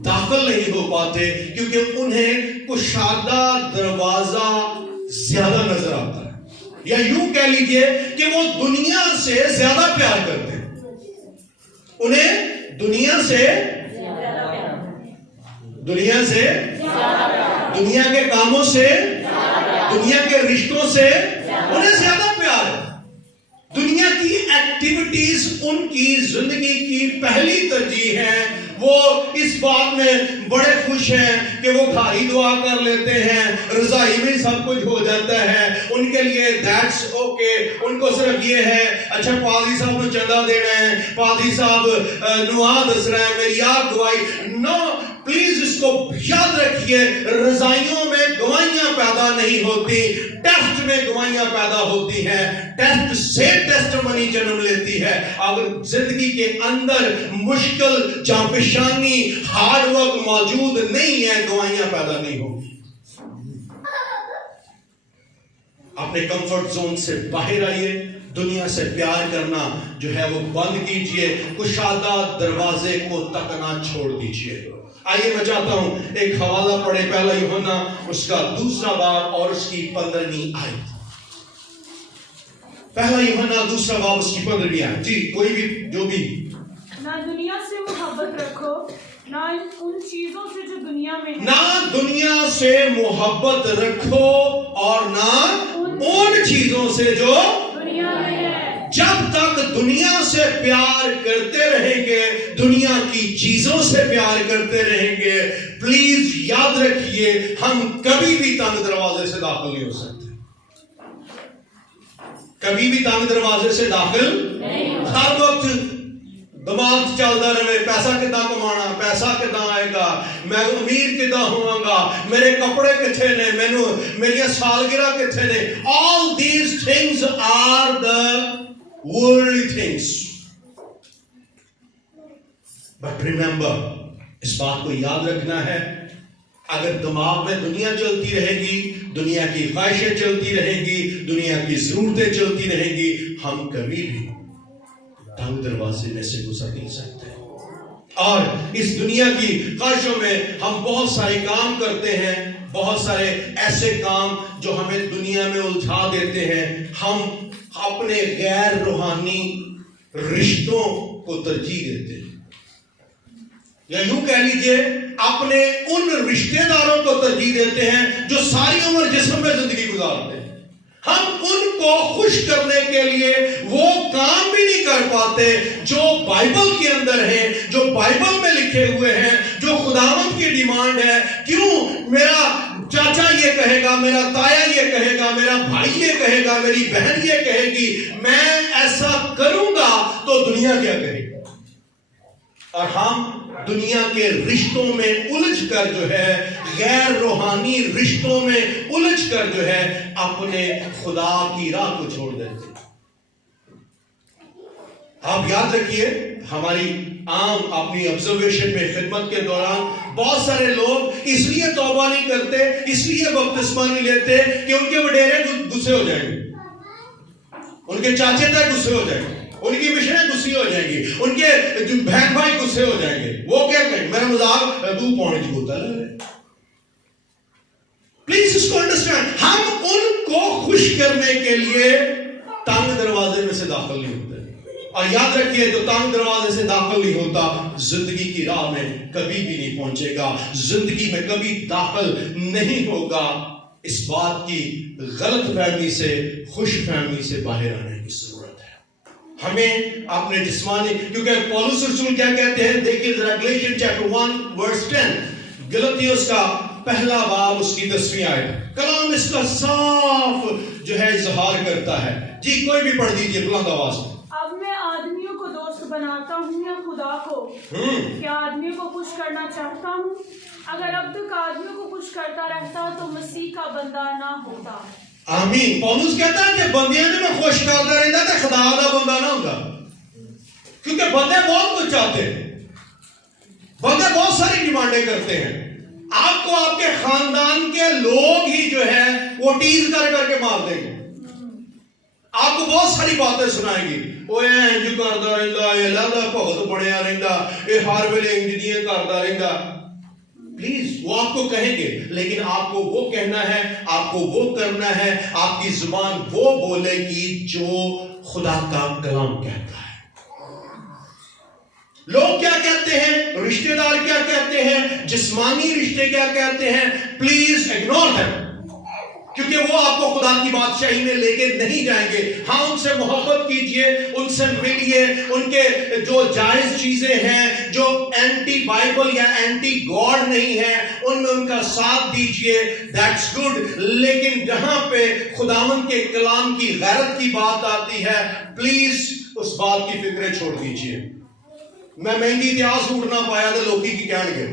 داخل نہیں ہو پاتے کیونکہ انہیں کشادہ دروازہ زیادہ نظر آتا ہے، یا یوں کہہ لیجئے کہ وہ دنیا سے زیادہ پیار کرتے ہیں، انہیں دنیا سے دنیا سے دنیا کے کاموں سے دنیا کے رشتوں سے انہیں زیادہ پیار ہے. دنیا کی ایکٹیویٹیز ان کی زندگی کی پہلی ترجیح ہے. وہ اس بات میں بڑے خوش ہیں کہ وہ گھاری دعا کر لیتے ہیں, رضائی میں سب کچھ ہو جاتا ہے ان کے لیے. That's okay. ان کو صرف یہ ہے اچھا پادری صاحب کو چندہ دینا ہے, پادری صاحب نوا دس رہے ہیں, میری یاد گواہی. نو پلیز اس کو یاد رکھیے, رضائیوں میں گواہیاں پیدا نہیں ہوتی, ٹیسٹ میں گواہیاں پیدا ہوتی ہیں. ٹیسٹ سے ٹیسٹمنی جنم لیتی ہے. اگر زندگی کے اندر مشکل جانپشانی ہارڈ ورک موجود نہیں ہے, گواہیاں پیدا نہیں ہوگی. اپنے کمفرٹ زون سے باہر آئیے, دنیا سے پیار کرنا جو ہے وہ بند کیجئے, کشادہ دروازے کو تکنا چھوڑ دیجئے. آئیے میں چاہتا ہوں ایک حوالہ پڑھے, پہلا یوحنا اس کا 2 باب اور اس کی 15ویں آیت. پہلا یوحنا 2 باب اس کی 15ویں آیت. جی کوئی بھی جو بھی. نہ دنیا سے محبت رکھو, نہ ان چیزوں سے جو دنیا میں ہے. نہ دنیا سے محبت رکھو اور نہ ان چیزوں سے جو دنیا میں ہے. جب تک دنیا سے پیار کرتے رہیں گے, دنیا کی چیزوں سے پیار کرتے رہیں گے, پلیز یاد رکھیے ہم کبھی بھی تنگ دروازے سے داخل نہیں ہو سکتے. کبھی بھی تنگ دروازے سے داخل نہیں. ہر وقت دماغ چلتا رہے, پیسہ کتنا کمانا, پیسہ کتنا آئے گا, میں امیر کتنا ہوں گا, میرے کپڑے کتنے نے, مینو میری سالگرہ کتنے نے. All these things are the worldly things. But remember, اس بات کو یاد رکھنا ہے, اگر دماغ میں دنیا چلتی رہے گی, دنیا کی خواہشیں چلتی رہیں گی, دنیا کی ضرورتیں چلتی رہیں گی, ہم کبھی بھی تنگ دروازے میں سے گزر نہیں سکتے. اور اس دنیا کی خواہشوں میں ہم بہت سارے کام کرتے ہیں, بہت سارے ایسے کام جو ہمیں دنیا میں الجھا دیتے ہیں. ہم اپنے غیر روحانی رشتوں کو ترجیح دیتے ہیں, یا یوں کہہ لیجئے اپنے ان رشتہ داروں کو ترجیح دیتے ہیں جو ساری عمر جسم میں زندگی گزارتے ہیں. ہم ان کو خوش کرنے کے لیے وہ کام بھی نہیں کر پاتے جو بائبل کے اندر ہیں, جو بائبل میں لکھے ہوئے ہیں, جو خداوند کی ڈیمانڈ ہے. کیوں میرا چاچا یہ کہے گا, میرا تایا یہ کہے گا, میرا بھائی یہ کہے گا, میری بہن یہ کہے گی, میں ایسا کروں گا تو دنیا کیا کہے گی. اور ہم دنیا کے رشتوں میں الجھ کر جو ہے, غیر روحانی رشتوں میں الجھ کر جو ہے اپنے خدا کی راہ کو چھوڑ دیتے. آپ یاد رکھیے ہماری عام اپنی آبزرویشن میں خدمت کے دوران بہت سارے لوگ اس لیے توبہ نہیں کرتے, اس لیے بپتسمہ نہیں لیتے کہ ان کے وڈیرے غصے ہو جائیں گے, ان کے چاچے تک غصے ہو جائیں گے, ان کی مشریں غصے ہو جائیں گی, ان کے جو بہن بھائی غصے ہو جائیں گے. وہ کیا کہیں, میرا مذاق تو پونے کی ہوتا ہے. پلیز اس کو انڈرسٹینڈ, ہم ان کو خوش کرنے کے لیے تنگ دروازے میں سے داخل نہیں ہوتے. اور یاد رکھیے جو تنگ دروازے سے داخل نہیں ہوتا زندگی کی راہ میں کبھی بھی نہیں پہنچے گا, زندگی میں کبھی داخل نہیں ہوگا. اس بات کی غلط فہمی سے, خوش فہمی سے باہر آنے کی ضرورت ہے. ہمیں اپنے جسمانی, کیونکہ پولس رسول کیا کہتے ہیں, دیکھیے گلیشین چیپٹر 1 ورس 10, گلتیوس کا پہلا باب اس کی 10ویں آیت. کلام اس کا صاف جو ہے اظہار کرتا ہے. جی کوئی بھی پڑھ دیجئے بلند آواز میں. اب میں آدمیوں کو دوست بناتا ہوں یا خدا کو؟ کیا آدمیوں کو خوش کرنا چاہتا ہوں؟ اگر اب تک آدمیوں کو خوش کرتا رہتا تو مسیح کا بندہ نہ ہوتا. آمین. پولس کہتا ہے کہ بندیاں نے میں خوش کرتا رہتا تو خدا کا بندہ نہ ہوگا. کیونکہ بندے بہت کچھ چاہتے ہیں, بندے بہت ساری ڈیمانڈیں کرتے ہیں. آپ کو آپ کے خاندان کے لوگ ہی جو ہے وہ ٹیز کر کر کے مار دیں گے. آپ کو بہت ساری باتیں سنائیں گی, وہ انج کردا رہندا, اے لادا بہت بڑیا رہندا, اے ہر ویلے انجینئر کردا رہندا. پلیز وہ آپ کو کہیں گے, لیکن آپ کو وہ کہنا ہے, آپ کو وہ کرنا ہے, آپ کی زبان وہ بولے گی جو خدا کا کلام کہتا ہے. لوگ کیا کہتے ہیں، رشتہ دار کیا کہتے ہیں، جسمانی رشتے کیا کہتے ہیں، پلیز اگنور them، کیونکہ وہ آپ کو خدا کی بادشاہی میں لے کے نہیں جائیں گے۔ ہاں ان سے محبت کیجئے، ان سے ملیے، ان کے جو جائز چیزیں ہیں جو اینٹی بائبل یا اینٹی گاڈ نہیں ہیں ان میں ان کا ساتھ دیجئے، دیٹس گڈ۔ لیکن جہاں پہ خداوند کے کلام کی غیرت کی بات آتی ہے، پلیز اس بات کی فکریں چھوڑ دیجئے۔ میں مہندی اتہاس اڑ نہ پایا تو لوکی کی کہن گے،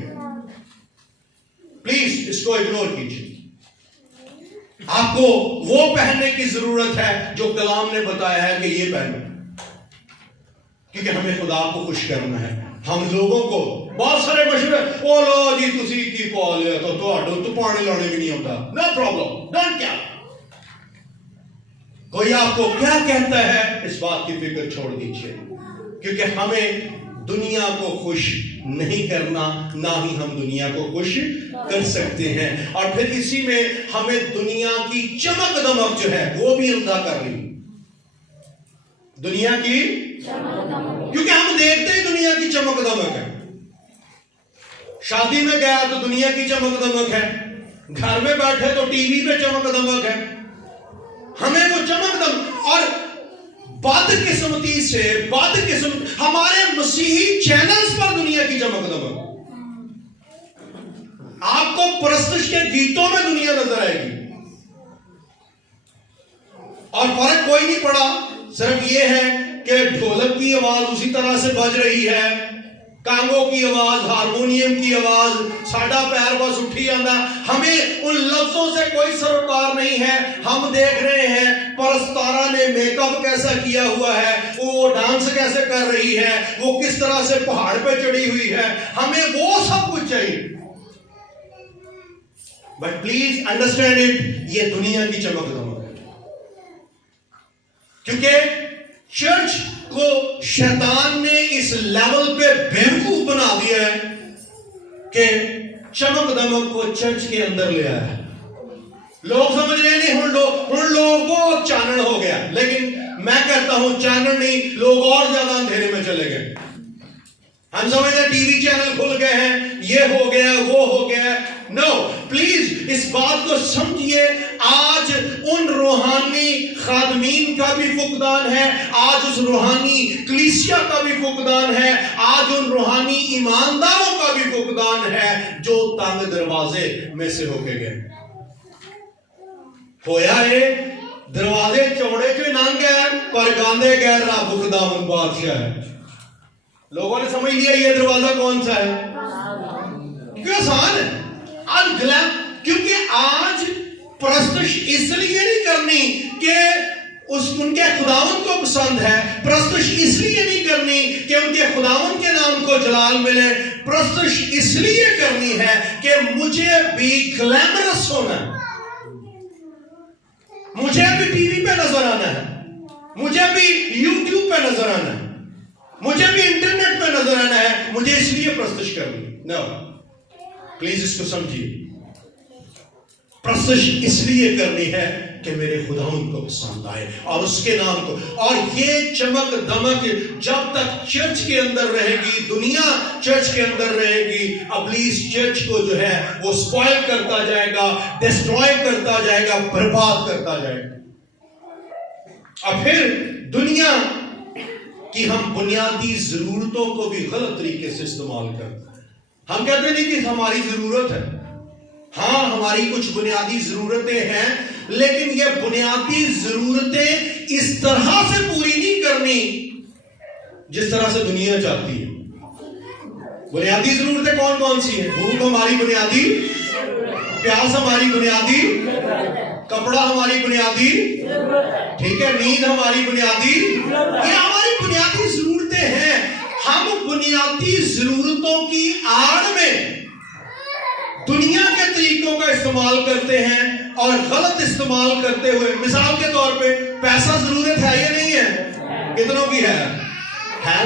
پلیز اس کو اگنور کیجئے۔ آپ کو وہ پہننے کی ضرورت ہے جو کلام نے بتایا ہے کہ یہ پہنو، کیونکہ ہمیں خدا کو خوش کرنا ہے۔ ہم لوگوں کو بہت سارے مشورے، او لو جی تسی کی پا لیا تو تہاڈوں تو پانے لانے بھی نہیں ہوتا، نو پرابلم، ڈونٹ کیا، کوئی آپ کو کیا کہتا ہے اس بات کی فکر چھوڑ دیجئے، کیونکہ ہمیں دنیا کو خوش نہیں کرنا، نہ ہی ہم دنیا کو خوش کر سکتے ہیں۔ اور پھر اسی میں ہمیں دنیا کی چمک دمک جو ہے وہ بھی اندھا کر رہی، دنیا کی، کیونکہ ہم دیکھتے ہی دنیا کی چمک دمک ہے۔ شادی میں گیا تو دنیا کی چمک دمک ہے، گھر میں بیٹھے تو ٹی وی پہ چمک دمک ہے، ہمیں وہ چمک دمک اور بد قسمتی سے ہمارے مسیحی چینلز پر دنیا کی چمک دمک۔ آپ کو پرستش کے گیتوں میں دنیا نظر آئے گی، اور فرق کوئی نہیں پڑا، صرف یہ ہے کہ ڈھولک کی آواز اسی طرح سے بج رہی ہے، کانگوں کی آواز، ہارمونیم کی آواز، ساڈا پیر بس اٹھی آندا، ہمیں ان لفظوں سے کوئی سروکار نہیں ہے۔ ہم دیکھ رہے ہیں پرستارہ نے میک اپ کیسا کیا ہوا ہے، وہ ڈانس کیسے کر رہی ہے، وہ کس طرح سے پہاڑ پہ چڑھی ہوئی ہے، ہمیں وہ سب کچھ چاہیے۔ بٹ پلیز انڈرسٹینڈ اٹ، یہ دنیا کی چمک دمک ہے، کیونکہ چرچ کو شیطان نے اس لیول پہ بیوقوف بنا دیا ہے کہ چمک دمک کو چرچ کے اندر لے آیا ہے۔ لوگ سمجھ رہے نہیں ہن لوگ وہ چانن ہو گیا، لیکن میں کہتا ہوں چانن نہیں، لوگ اور زیادہ اندھیرے میں چلے گئے۔ ہم سمجھتے ہیں ٹی وی چینل کھل گئے ہیں، یہ ہو گیا وہ ہو گیا، نو، پلیز اس بات کو سمجھیے، آج ان روحانی خادمین کا بھی فقدان ہے، آج اس روحانی کلیسیا کا بھی فقدان ہے، آج ان روحانی ایمانداروں کا بھی فقدان ہے جو تنگ دروازے میں سے ہو کے گئے۔ ہویا ہے دروازے چوڑے کے ننگ ہے پر گاندے گئے رب خداوند بادشاہ ہے۔ لوگوں نے سمجھ لیا یہ دروازہ کون سا ہے، کیوں آسان ہے آج کیونکہ آج پرستش اس لیے نہیں کرنی کہ ان کے خداوند کو پسند ہے، پرستش اس لیے نہیں کرنی کہ ان کے خداوند کے نام کو جلال ملے، پرستش اس لیے کرنی ہے کہ مجھے بھی گلیمرس ہونا ہے، مجھے بھی ٹی وی پہ نظر آنا ہے، مجھے بھی یوٹیوب پہ نظر آنا ہے، مجھے بھی انٹرنیٹ پہ نظر آنا ہے، مجھے اس لیے پرستش کرنی ہے۔ نو، پلیز اس کو سمجھیے، پرستش اس لیے کرنی ہے کہ میرے خداوند کو پسند آئے اور اس کے نام کو، اور یہ چمک دمک جب تک چرچ کے اندر رہے گی، دنیا چرچ کے اندر رہے گی، ابلیس چرچ کو جو ہے وہ سپوائل کرتا جائے گا، ڈسٹروائے کرتا جائے گا، برباد کرتا جائے گا۔ اور پھر دنیا کی ہم بنیادی ضرورتوں کو بھی غلط طریقے سے استعمال کرتے ہیں۔ ہم کہتے نہیں کہ ہماری ضرورت ہے، ہاں ہماری کچھ بنیادی ضرورتیں ہیں، لیکن یہ بنیادی ضرورتیں اس طرح سے پوری نہیں کرنی جس طرح سے دنیا چاہتی ہے۔ بنیادی ضرورتیں کون کون سی ہیں؟ بھوک ہماری بنیادی، پیاس ہماری بنیادی، کپڑا ہماری بنیادی، ٹھیک ہے، نیند ہماری بنیادی، یہ ہماری بنیادی ضرورتیں ہیں۔ ہم بنیادی ضرورتوں کی آڑ میں دنیا کے طریقوں کا استعمال کرتے ہیں اور غلط استعمال کرتے ہوئے، مثال کے طور پہ پیسہ ضرورت ہے یا نہیں ہے؟ کتنوں کی ہے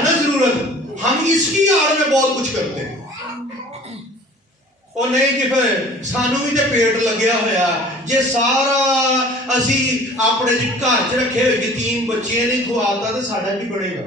نا ضرورت، ہم اس کی آڑ میں بہت کچھ کرتے ہیں، اور نہیں کہ پھر سانوں بھی تے پیٹ لگیا ہوا جے سارا اسی اپنے گھر چ رکھے ہوئے یتیم بچے نہیں کھواتا تو ساڈا کی بڑے گا۔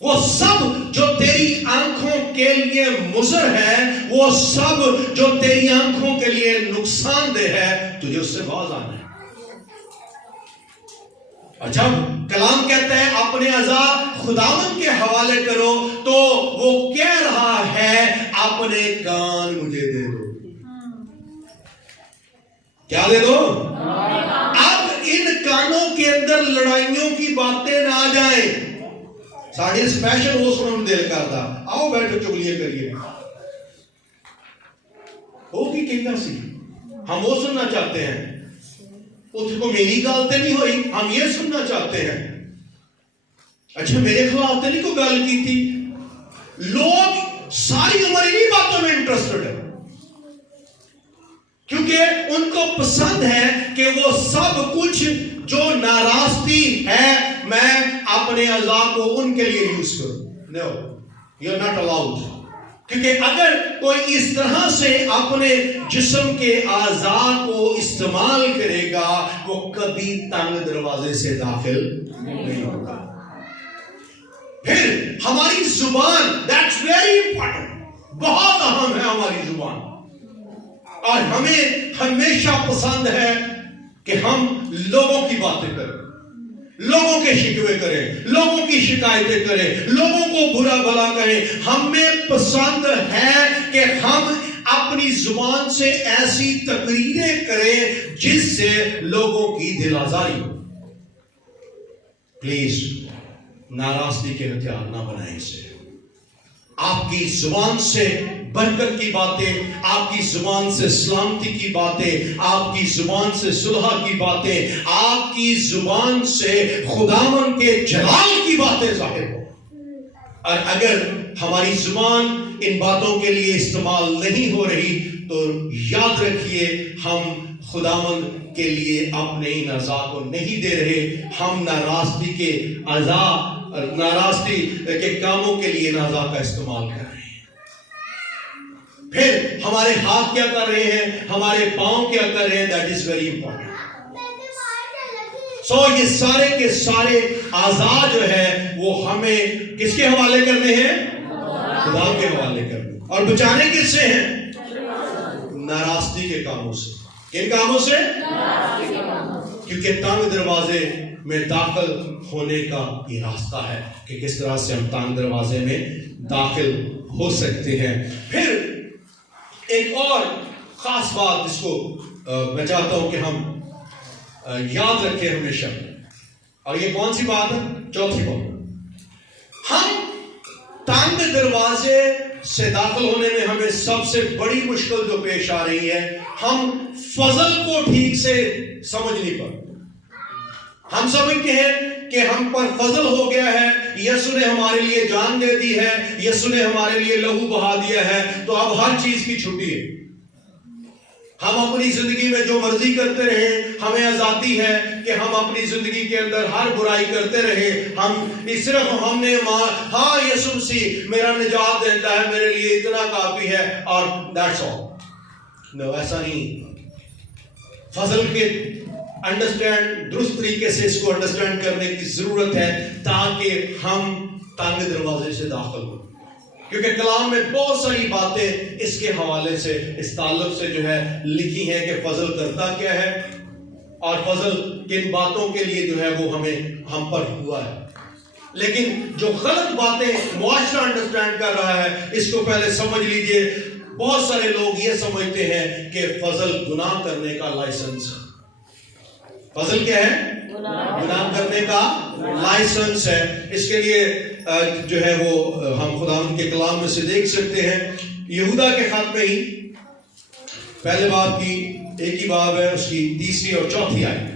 وہ سب جو تیری آنکھوں کے لیے مضر ہے، وہ سب جو تیری آنکھوں کے لیے نقصان دہ ہے، تجھے اس سے باز آنا ہے۔ اور جب کلام کہتا ہے اپنے اعضاء خداوند کے حوالے کرو، تو وہ کہہ رہا ہے اپنے کان مجھے دے دو۔ کیا دے دو؟ اب ان کانوں کے اندر لڑائیوں کی باتیں نہ آ جائیں۔ ساڑھے اسپیشل وہ سنن دل کرتا، آؤ بیٹھو چگلیاں کریے، ہوگی کہنا سی ہم وہ سننا چاہتے ہیں، اس کو میری گالتے نہیں ہوئی، ہم یہ سننا چاہتے ہیں۔ اچھا میرے خلاف تو نہیں کوئی گال کی تھی۔ لوگ ساری عمر انہی باتوں میں انٹرسٹڈ ہے، کیونکہ ان کو پسند ہے کہ وہ سب کچھ جو ناراستی ہے میں اپنے اعضاء کو ان کے لیے یوز کروں۔ No, you are not allowed. کیونکہ اگر کوئی اس طرح سے اپنے جسم کے اعضاء کو استعمال کرے گا، وہ کبھی تنگ دروازے سے داخل نہیں ہوگا۔ پھر ہماری زبان، that's very important، بہت اہم ہے ہماری زبان، اور ہمیں ہمیشہ پسند ہے کہ ہم لوگوں کی باتیں کریں، لوگوں کے شکوے کریں، لوگوں کی شکایتیں کریں، لوگوں کو برا بھلا کہیں۔ ہمیں پسند ہے کہ ہم اپنی زبان سے ایسی تقریریں کریں جس سے لوگوں کی دل آزاری ہو۔ پلیز ناراستی کے ہتھیار نہ بنائیں اسے۔ آپ کی زبان سے برکت کی باتیں، آپ کی زبان سے سلامتی کی باتیں، آپ کی زبان سے صلح کی باتیں، آپ کی زبان سے خداوند کے جلال کی باتیں ظاہر ہو۔ اور اگر ہماری زبان ان باتوں کے لیے استعمال نہیں ہو رہی تو یاد رکھیے ہم خداوند کے لیے اپنے ان اعضاء کو نہیں دے رہے، ہم ناراستی کے اعضاء، ناراستی کے کاموں کے لیے ان اعضاء کا استعمال کر رہے ہیں۔ پھر ہمارے ہاتھ کیا کر رہے ہیں، ہمارے پاؤں کیا کر رہے ہیں، دیٹ از ویری امپورٹنٹ۔ سو یہ سارے کے سارے اعضاء جو ہے وہ ہمیں کس کے حوالے کرنے ہیں؟ خدا کے حوالے کرنے، اور بچانے کس سے ہیں؟ ناراستی کے کاموں سے۔ کن کاموں سے؟ کیونکہ تنگ دروازے میں داخل ہونے کا یہ راستہ ہے کہ کس طرح سے ہم تنگ دروازے میں داخل ہو سکتے ہیں۔ پھر ایک اور خاص بات جس کو میں چاہتا ہوں کہ ہم یاد رکھیں ہمیشہ، اور یہ کون سی بات ہے؟ چوتھی بات، ہم تنگ دروازے سے داخل ہونے میں ہمیں سب سے بڑی مشکل جو پیش آ رہی ہے، ہم فضل کو ٹھیک سے سمجھ نہیں پاتے۔ ہم سمجھتے ہیں کہ ہم پر فضل ہو گیا ہے، یسوع نے ہمارے لیے جان دے دی ہے، یسوع نے ہمارے لیے لہو بہا دیا ہے، تو اب ہر چیز کی چھٹی ہے۔ ہم اپنی زندگی میں جو مرضی کرتے رہیں، ہمیں آزادی ہے کہ ہم اپنی زندگی کے اندر ہر برائی کرتے رہیں۔ صرف ہم نے ہاں یسوع مسیح میرا نجات دیتا ہے، میرے لیے اتنا کافی ہے، اور that's all۔ No، ایسا نہیں۔ فضل کے انڈرسٹینڈ، درست طریقے سے اس کو انڈرسٹینڈ کرنے کی ضرورت ہے تاکہ ہم تنگ دروازے سے داخل ہوں، کیونکہ کلام میں بہت ساری باتیں اس کے حوالے سے، اس تعلق سے جو ہے لکھی ہیں کہ فضل کرتا کیا ہے اور فضل کن باتوں کے لیے جو ہے وہ ہم پر ہوا ہے۔ لیکن جو غلط باتیں معاشرہ انڈرسٹینڈ کر رہا ہے، اس کو پہلے سمجھ لیجئے۔ بہت سارے لوگ یہ سمجھتے ہیں کہ فضل گناہ کرنے کا لائسنس ہے۔ فضل کیا ہے؟ گناہ کرنے کا لائسنس ہے۔ اس کے لیے جو ہے وہ ہم خداوند کے کلام میں سے دیکھ سکتے ہیں۔ یہودا کے خط میں ہی پہلے باب کی ایک ہی باب ہے، اس کی تیسری اور چوتھی آیت۔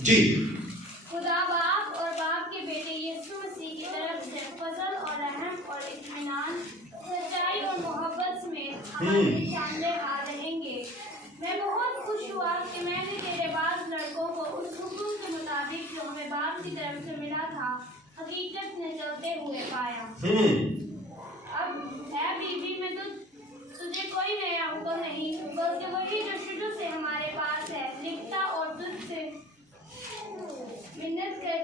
جی، خدا باپ اور باپ کے بیٹے یسوع مسیح کی طرف سے فضل اور رحم اور اطمینان، سچائی اور محبت میں ہمارے سامنے آ رہیں گے۔ میں بہت خوش ہوا کہ میں نے تیرے بعض لڑکوں کو اس حکم کے مطابق جو ہمیں باپ کی طرف سے ملا تھا حقیقت میں چلتے ہوئے پایا۔ اب اے بیوی، میں تجھے کوئی نیا حکم نہیں بلکہ وہی جو شروع سے ہمارے پاس ہے لکھتا اور تجھ سے منت کر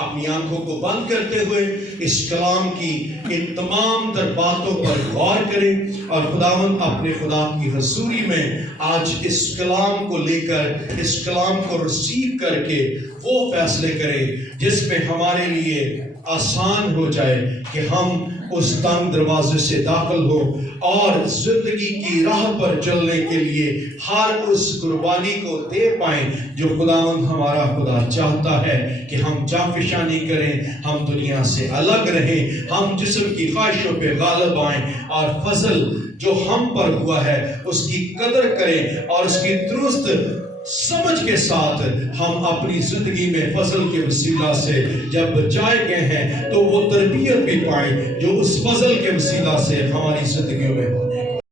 اپنی آنکھوں کو بند کرتے ہوئے اس کلام کی ان تمام تر باتوں پر غور کریں اور خداوند اپنے خدا کی حضوری میں آج اس کلام کو لے کر اس کلام کو ریسیو کر کے وہ فیصلے کریں جس میں ہمارے لیے آسان ہو جائے کہ ہم اس تنگ دروازے سے داخل ہو اور زندگی کی راہ پر چلنے کے لیے ہر اس قربانی کو دے پائیں جو خداوند ہمارا خدا چاہتا ہے کہ ہم جانفشانی کریں، ہم دنیا سے الگ رہیں، ہم جسم کی خواہشوں پہ غالب آئیں اور فضل جو ہم پر ہوا ہے اس کی قدر کریں اور اس کی درست سمجھ کے ساتھ ہم اپنی زندگی میں فضل کے وسیلہ سے جب بچائے گئے ہیں تو وہ تربیت بھی پائیں جو اس فضل کے وسیلہ سے ہماری زندگیوں میں